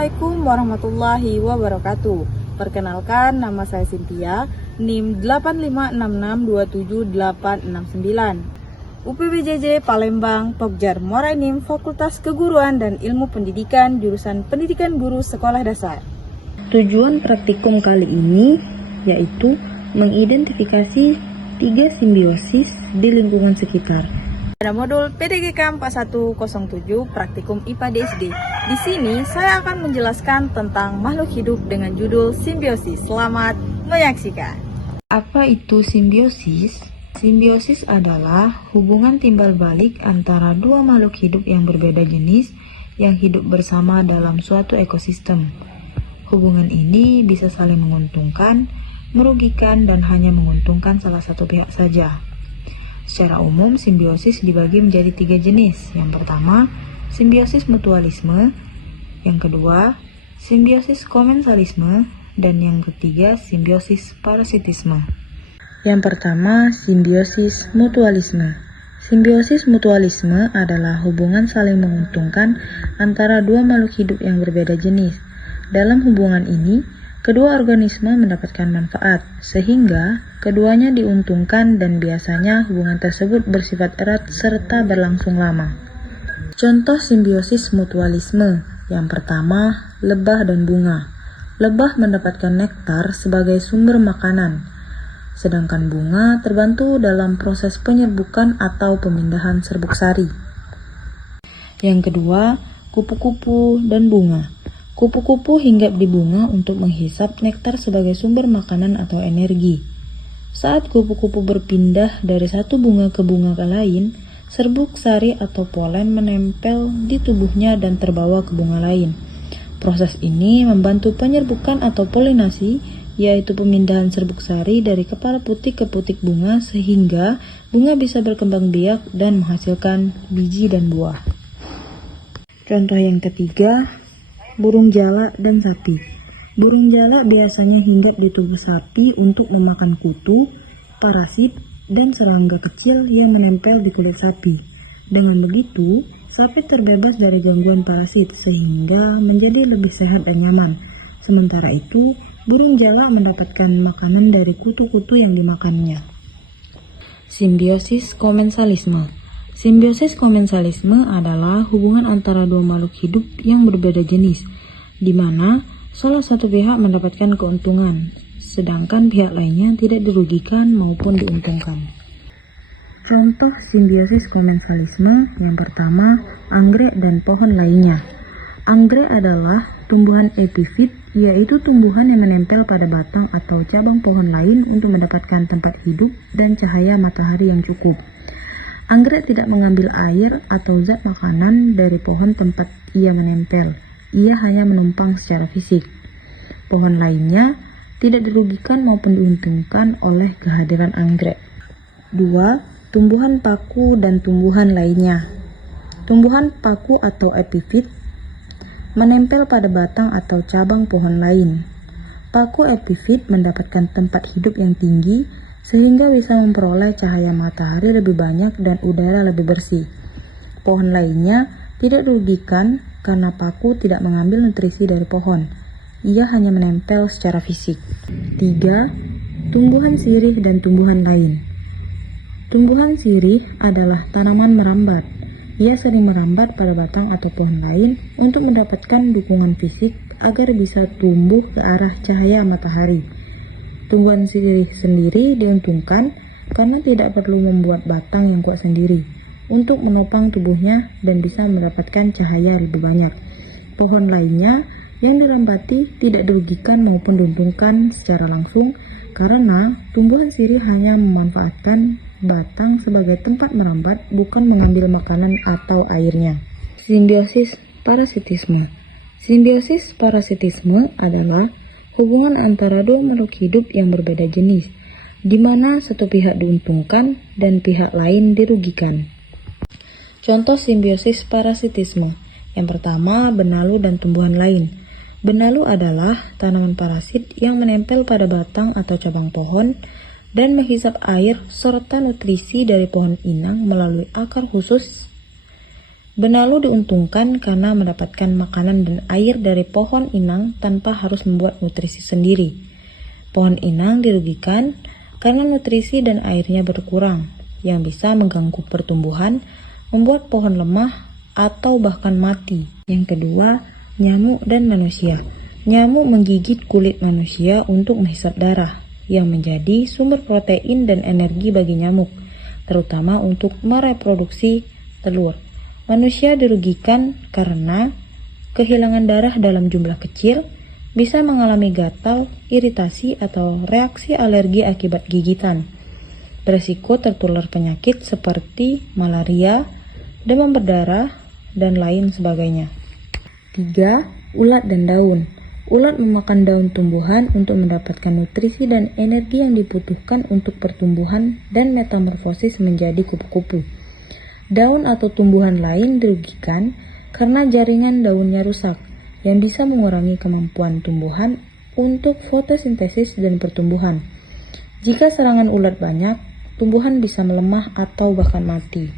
Assalamualaikum warahmatullahi wabarakatuh. Perkenalkan, nama saya Cynthia, NIM 8566278869. UPBJJ Palembang, Pokjar Morainim, Fakultas Keguruan dan Ilmu Pendidikan, jurusan Pendidikan Guru Sekolah Dasar. Tujuan praktikum kali ini yaitu mengidentifikasi 3 simbiosis di lingkungan sekitar. Pada modul PDGK 4107 Praktikum IPA DSD. Di sini saya akan menjelaskan tentang makhluk hidup dengan judul simbiosis. Selamat menyaksikan. Apa itu simbiosis? Simbiosis adalah hubungan timbal balik antara dua makhluk hidup yang berbeda jenis yang hidup bersama dalam suatu ekosistem. Hubungan ini bisa saling menguntungkan, merugikan, dan hanya menguntungkan salah satu pihak saja. Secara umum, simbiosis dibagi menjadi 3 jenis. Yang pertama, simbiosis mutualisme. Yang kedua, simbiosis komensalisme. Dan yang ketiga, simbiosis parasitisme. Yang pertama, simbiosis mutualisme. Simbiosis mutualisme adalah hubungan saling menguntungkan antara dua makhluk hidup yang berbeda jenis. Dalam hubungan ini, kedua organisme mendapatkan manfaat, sehingga keduanya diuntungkan dan biasanya hubungan tersebut bersifat erat serta berlangsung lama. Contoh simbiosis mutualisme. Yang pertama, lebah dan bunga. Lebah mendapatkan nektar sebagai sumber makanan, sedangkan bunga terbantu dalam proses penyerbukan atau pemindahan serbuk sari. Yang kedua, kupu-kupu dan bunga. Kupu-kupu hinggap di bunga untuk menghisap nektar sebagai sumber makanan atau energi. Saat kupu-kupu berpindah dari satu bunga ke bunga lain, serbuk sari atau polen menempel di tubuhnya dan terbawa ke bunga lain. Proses ini membantu penyerbukan atau polinasi, yaitu pemindahan serbuk sari dari kepala putik ke putik bunga sehingga bunga bisa berkembang biak dan menghasilkan biji dan buah. Contoh yang ketiga, burung jalak dan sapi. Burung jalak biasanya hinggap di tubuh sapi untuk memakan kutu, parasit, dan serangga kecil yang menempel di kulit sapi. Dengan begitu, sapi terbebas dari gangguan parasit sehingga menjadi lebih sehat dan nyaman. Sementara itu, burung jalak mendapatkan makanan dari kutu-kutu yang dimakannya. Simbiosis komensalisme. Simbiosis komensalisme adalah hubungan antara dua makhluk hidup yang berbeda jenis, di mana salah satu pihak mendapatkan keuntungan, sedangkan pihak lainnya tidak dirugikan maupun diuntungkan. Contoh simbiosis komensalisme yang pertama, anggrek dan pohon lainnya. Anggrek adalah tumbuhan epifit, yaitu tumbuhan yang menempel pada batang atau cabang pohon lain untuk mendapatkan tempat hidup dan cahaya matahari yang cukup. Anggrek tidak mengambil air atau zat makanan dari pohon tempat ia menempel. Ia hanya menumpang secara fisik. Pohon lainnya tidak dirugikan maupun diuntungkan oleh kehadiran anggrek. 2. Tumbuhan paku dan tumbuhan lainnya. Tumbuhan paku atau epifit menempel pada batang atau cabang pohon lain. Paku epifit mendapatkan tempat hidup yang tinggi sehingga bisa memperoleh cahaya matahari lebih banyak dan udara lebih bersih. Pohon lainnya tidak dirugikan karena paku tidak mengambil nutrisi dari pohon. Ia hanya menempel secara fisik. 3. Tumbuhan sirih dan tumbuhan lain. Tumbuhan sirih adalah tanaman merambat. Ia sering merambat pada batang atau pohon lain untuk mendapatkan dukungan fisik agar bisa tumbuh ke arah cahaya matahari. Tumbuhan sirih sendiri diuntungkan karena tidak perlu membuat batang yang kuat sendiri untuk menopang tubuhnya dan bisa mendapatkan cahaya lebih banyak. Pohon lainnya yang dirambati tidak dirugikan maupun diuntungkan secara langsung karena tumbuhan sirih hanya memanfaatkan batang sebagai tempat merambat, bukan mengambil makanan atau airnya. Simbiosis parasitisme. Simbiosis parasitisme adalah hubungan antara dua makhluk hidup yang berbeda jenis, di mana satu pihak diuntungkan dan pihak lain dirugikan. Contoh simbiosis parasitisme. Yang pertama, benalu dan tumbuhan lain. Benalu adalah tanaman parasit yang menempel pada batang atau cabang pohon dan menghisap air serta nutrisi dari pohon inang melalui akar khusus Benalu diuntungkan karena mendapatkan makanan dan air dari pohon inang tanpa harus membuat nutrisi sendiri. Pohon inang dirugikan karena nutrisi dan airnya berkurang, yang bisa mengganggu pertumbuhan, membuat pohon lemah, atau bahkan mati. Yang kedua, nyamuk dan manusia. Nyamuk menggigit kulit manusia untuk menghisap darah, yang menjadi sumber protein dan energi bagi nyamuk, terutama untuk mereproduksi telur. Manusia dirugikan karena kehilangan darah dalam jumlah kecil, bisa mengalami gatal, iritasi, atau reaksi alergi akibat gigitan. Beresiko tertular penyakit seperti malaria, demam berdarah, dan lain sebagainya. 3. Ulat dan daun. Ulat memakan daun tumbuhan untuk mendapatkan nutrisi dan energi yang dibutuhkan untuk pertumbuhan dan metamorfosis menjadi kupu-kupu. Daun atau tumbuhan lain dirugikan karena jaringan daunnya rusak, yang bisa mengurangi kemampuan tumbuhan untuk fotosintesis dan pertumbuhan. Jika serangan ulat banyak, tumbuhan bisa melemah atau bahkan mati.